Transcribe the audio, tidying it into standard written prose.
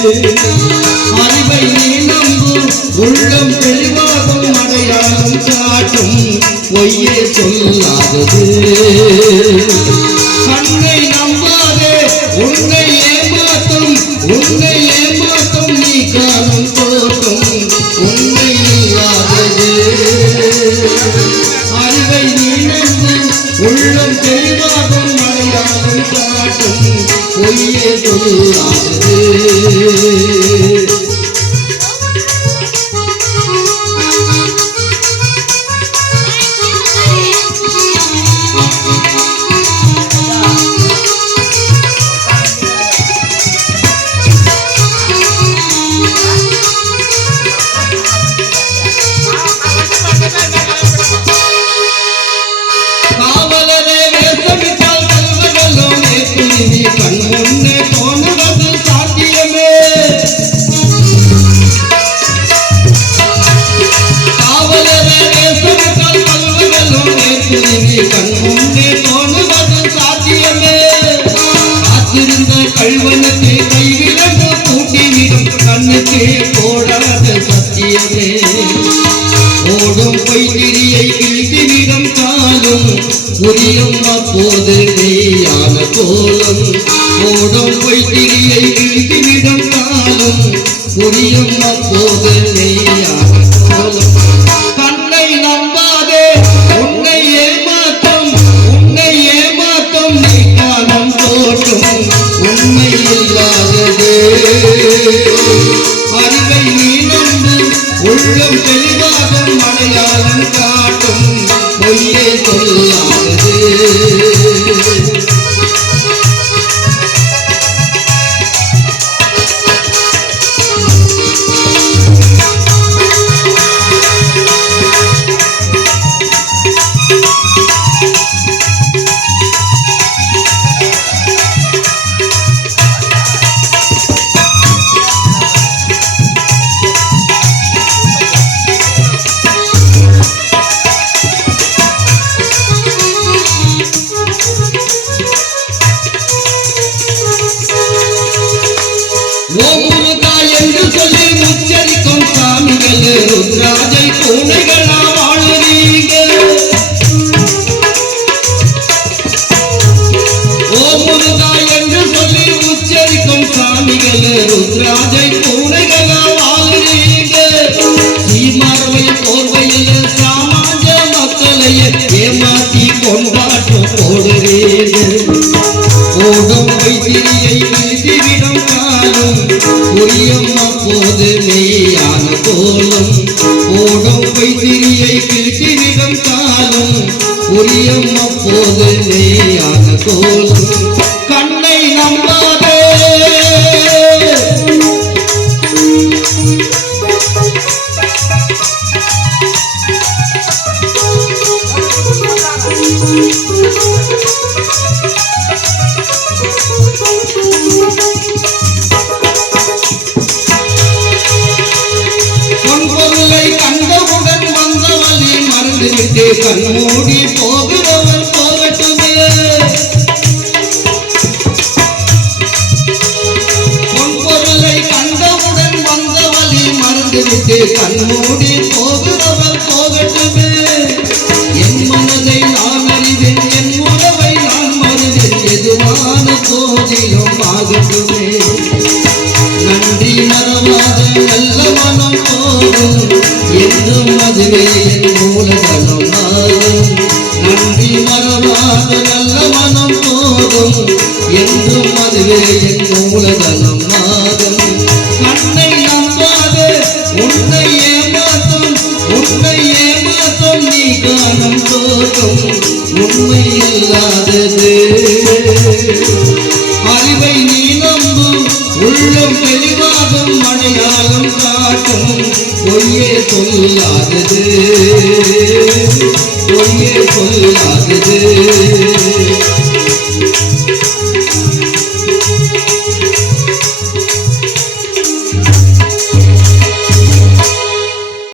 அறிவை நீ நம்பு உள்ளம் தெளிவாகும் அடையாளம் காட்டும் பொய்யே சொல்லாதது கண்ணை நம்பாதே உன்னை ஏமாற்றும் நீ காணும் தோற்றம் உண்மை இல்லாதது அறிவை நீ நம்பு உள்ளம் தெளிவாகும் அடையாளம் காட்டும் பொய்யே சொல்லாதது கல்வனுக்கு கைவிலங்கு கூட்டிவிடும் கண்ணுக்கு போடாத சத்தியமே ஓடும் பொய்திரியை கிழித்துவிடும் காலம் புரியும் அப்போது மெய்யான கோலம் ஓடும் பொய்திரியை கிழித்துவிடும் காலம் புரியும் அப்போது மெய்யான கோலம் கண்ணை நம்பாதே உன்னை ஏமாற்றும் நீ காலம் தோற்றும் உண்மை இல்லாதது அறிவை நீ நம்பு உள்ளம் தெளிவாகும் அடையாளம் காட்டும் பொய்யே சொல்லாதது என்று சொல்லி உச்சரிக்கும் சாமிகள் ருத்ராஜை பூனைகளா வாழுறீங்க ஓம் முருகா என்று சொல்லி உச்சரிக்கும் சாமிகள் ருத்ராஜை பூனைகளா வாழுறீங்க சீமார்வை போர்வையில் சாமாஜ மக்களையே ஏமாற்றி கொண்டாட்டம் போடுறீங்க ஓடும் வைத்திரியை விழுத்திவிடும் காலம் புரியும் அப்போது மெய்யான கோலம் ஓடும் வைத்திரியை கிழித்துவிடும் காலம் புரியும் அப்போது மெய்யான கோலம் கண்ணை நம்பாதே கண்மூடி போகிறவர் போகட்டுமே பொன்பொருளை கண்டவுடன் வந்த வழி மறந்துவிட்டு கண்மூடி போகிறவர் போகட்டுமே என் மனதை நான் அறிவேன் என் உறவை நான் மறுவேன் எதுவான போதிலும் ஆகட்டுமே நன்றி மறவாத நல்ல மனம் போதும் என்றும் அதுவே என் மூலதனம் நன்றி மறவாத நல்ல மனம் போதும் என்றும் அதுவே என் மூலதனம் நாதம் கண்ணை நம்பாதே உன்னை ஏமாற்றும் நீ காணும் தோற்றம் உண்மை இல்லாதது அறிவை நீ நம்பு உள்ளம் தெளிவாகும் அடையாளம் காட்டும் பொய்யே சொல்லாதது